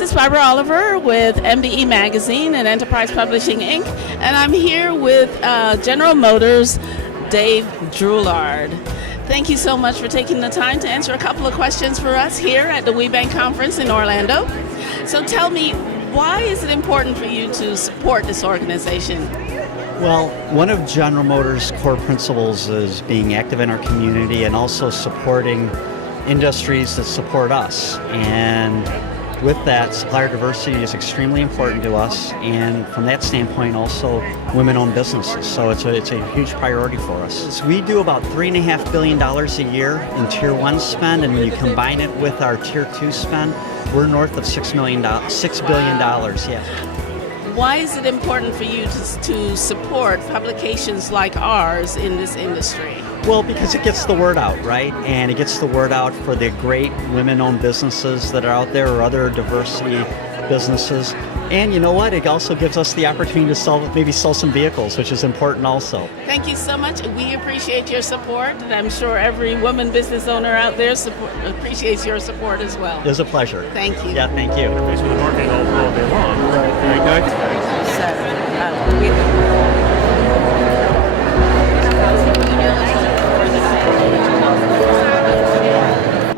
This is Barbara Oliver with MBE Magazine and Enterprise Publishing Inc. And I'm here with General Motors' Dave Droulard. Thank you so much for taking the time to answer a couple of questions for us here at the WeBank Conference in Orlando. So tell me, why is it important for you to support this organization? Well, one of General Motors' core principles is being active in our community and also supporting industries that support us. And with that, supplier diversity is extremely important to us, and from that standpoint also women-owned businesses. So it's a huge priority for us. So we do about $3.5 billion a year in Tier 1 spend, and when you combine it with our Tier 2 spend, we're north of $6 billion. Yeah. Why is it important for you to support publications like ours in this industry? Well, because it gets the word out, right? And it gets the word out for the great women-owned businesses that are out there, or other diversity businesses. And you know what? It also gives us the opportunity to maybe sell some vehicles, which is important also. Thank you so much. We appreciate your support, and I'm sure every woman business owner out there appreciates your support as well. It was a pleasure. Thank you. Yeah, thank you. Interface with the marketing all day long. Right.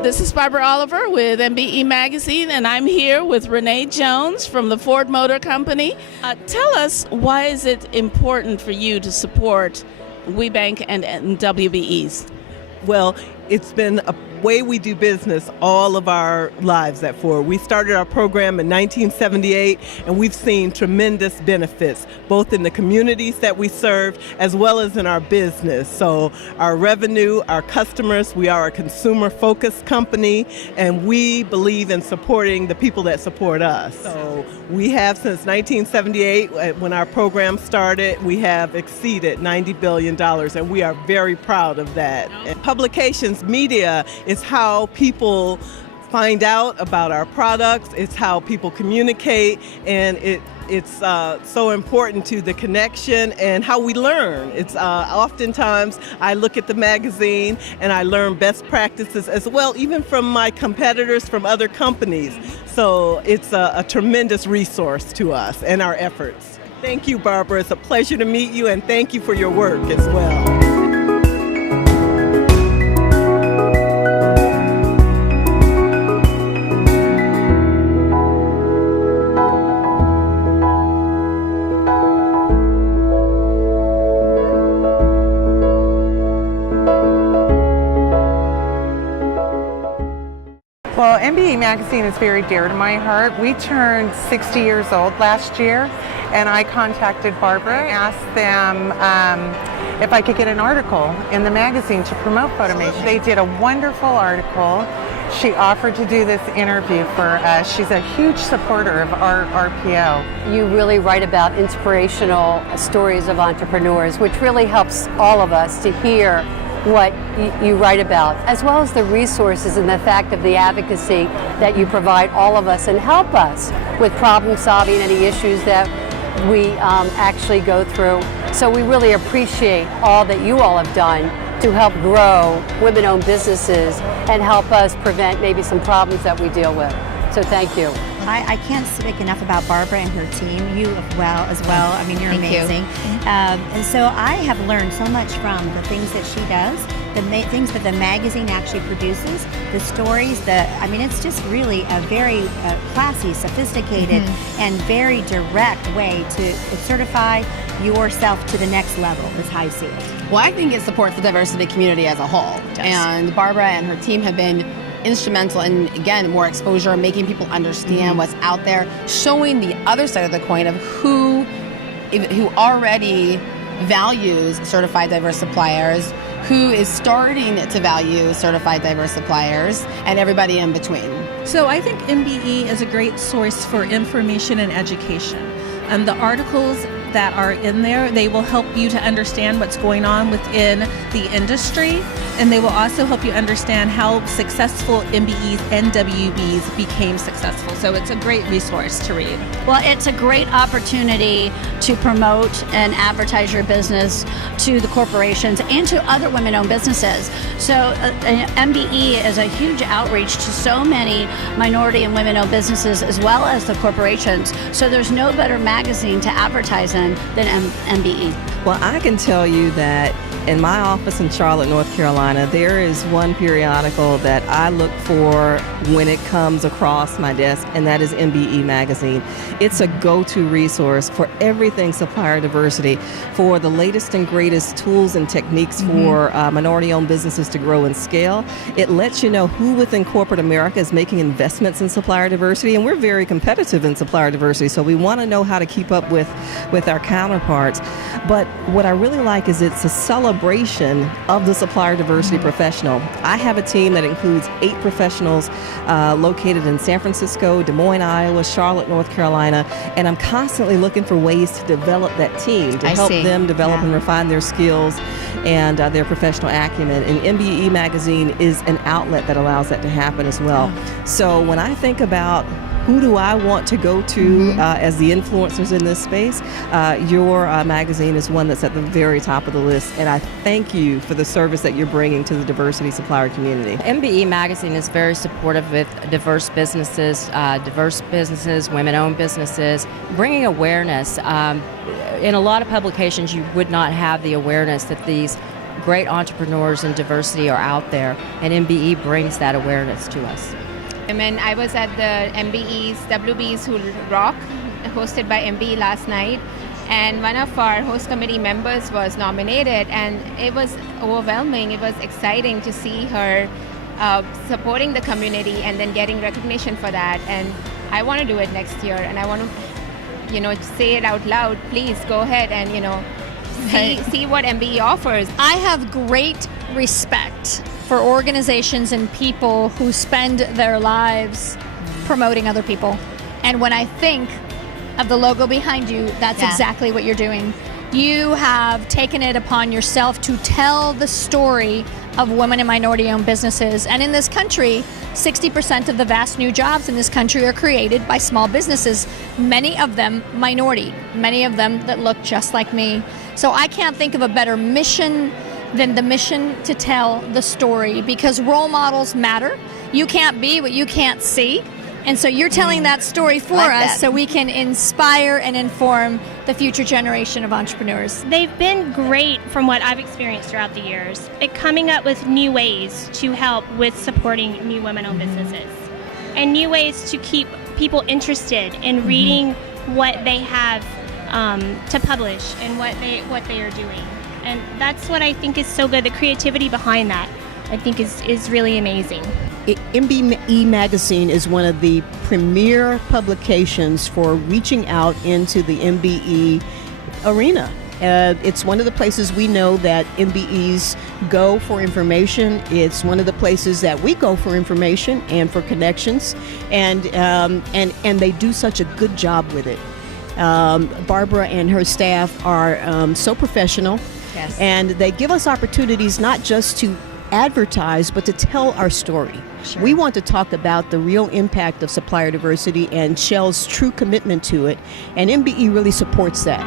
This is Barbara Oliver with MBE Magazine, and I'm here with Renee Jones from the Ford Motor Company. Tell us, why is it important for you to support WeBank and WBEs? Well, it's been a way we do business all of our lives at Ford. We started our program in 1978, and we've seen tremendous benefits, both in the communities that we serve as well as in our business. So our revenue, our customers, we are a consumer-focused company, and we believe in supporting the people that support us. So we have, since 1978, when our program started, we have exceeded $90 billion, and we are very proud of that. And publications, media, is how people find out about our products. It's how people communicate, and it's so important to the connection and how we learn. It's oftentimes I look at the magazine and I learn best practices as well, even from my competitors from other companies. So it's a tremendous resource to us and our efforts. Thank you, Barbara. It's a pleasure to meet you, and thank you for your work as well. Well, MBE Magazine is very dear to my heart. We turned 60 years old last year, and I contacted Barbara and asked them if I could get an article in the magazine to promote Photomation. They did a wonderful article. She offered to do this interview for us. She's a huge supporter of our RPO. You really write about inspirational stories of entrepreneurs, which really helps all of us to hear what you write about, as well as the resources and the fact of the advocacy that you provide all of us and help us with problem solving any issues that we actually go through. So we really appreciate all that you all have done to help grow women-owned businesses and help us prevent maybe some problems that we deal with. So thank you. I can't speak enough about Barbara and her team, you as well. I mean, you're amazing. And so I have learned so much from the things that she does, the things that the magazine actually produces, the stories, it's just really a very classy, sophisticated, and very direct way to certify yourself to the next level, is how I see it. Well, I think it supports the diversity community as a whole. And Barbara and her team have been instrumental in, again, more exposure, making people understand what's out there, showing the other side of the coin of who already values certified diverse suppliers, who is starting to value certified diverse suppliers, and everybody in between. So I think MBE is a great source for information and education. The articles that are in there. They will help you to understand what's going on within the industry, and they will also help you understand how successful MBEs and WBs became successful. So it's a great resource to read. Well, it's a great opportunity to promote and advertise your business to the corporations and to other women-owned businesses. So MBE is a huge outreach to so many minority and women-owned businesses as well as the corporations. So there's no better magazine to advertise in than MBE. Well, I can tell you that in my office in Charlotte, North Carolina, there is one periodical that I look for when it comes across my desk, and that is MBE Magazine. It's a go-to resource for everything supplier diversity, for the latest and greatest tools and techniques for minority-owned businesses to grow and scale. It lets you know who within corporate America is making investments in supplier diversity, and we're very competitive in supplier diversity, so we want to know how to keep up with our counterparts. But what I really like is it's a celebration of the supplier diversity professional. I have a team that includes 8 professionals located in San Francisco, Des Moines, Iowa, Charlotte, North Carolina, and I'm constantly looking for ways to develop that team, to help them develop and refine their skills and their professional acumen. And MBE Magazine is an outlet that allows that to happen as well. So when I think about who do I want to go to as the influencers in this space, your magazine is one that's at the very top of the list, and I thank you for the service that you're bringing to the diversity supplier community. MBE Magazine is very supportive with diverse businesses, women-owned businesses, bringing awareness. In a lot of publications, you would not have the awareness that these great entrepreneurs in diversity are out there, and MBE brings that awareness to us. And I was at the MBE's WB's Who Rock, hosted by MBE last night, and one of our host committee members was nominated, and it was overwhelming. It was exciting to see her supporting the community and then getting recognition for that. And I want to do it next year, and I want to, say it out loud. Please go ahead and see what MBE offers. I have great respect for organizations and people who spend their lives promoting other people. And when I think of the logo behind you, that's exactly what you're doing. You have taken it upon yourself to tell the story of women and minority-owned businesses. And in this country, 60% of the vast new jobs in this country are created by small businesses, many of them minority, many of them that look just like me. So I can't think of a better mission than the mission to tell the story, because role models matter. You can't be what you can't see. And so you're telling that story for us so we can inspire and inform the future generation of entrepreneurs. They've been great from what I've experienced throughout the years, coming up with new ways to help with supporting new women-owned businesses and new ways to keep people interested in reading what they have to publish and what they are doing. And that's what I think is so good. The creativity behind that, I think, is really amazing. MBE Magazine is one of the premier publications for reaching out into the MBE arena. It's one of the places we know that MBEs go for information. It's one of the places that we go for information and for connections, and they do such a good job with it. Barbara and her staff are so professional. Yes. And they give us opportunities not just to advertise, but to tell our story. Sure. We want to talk about the real impact of supplier diversity and Shell's true commitment to it, and MBE really supports that.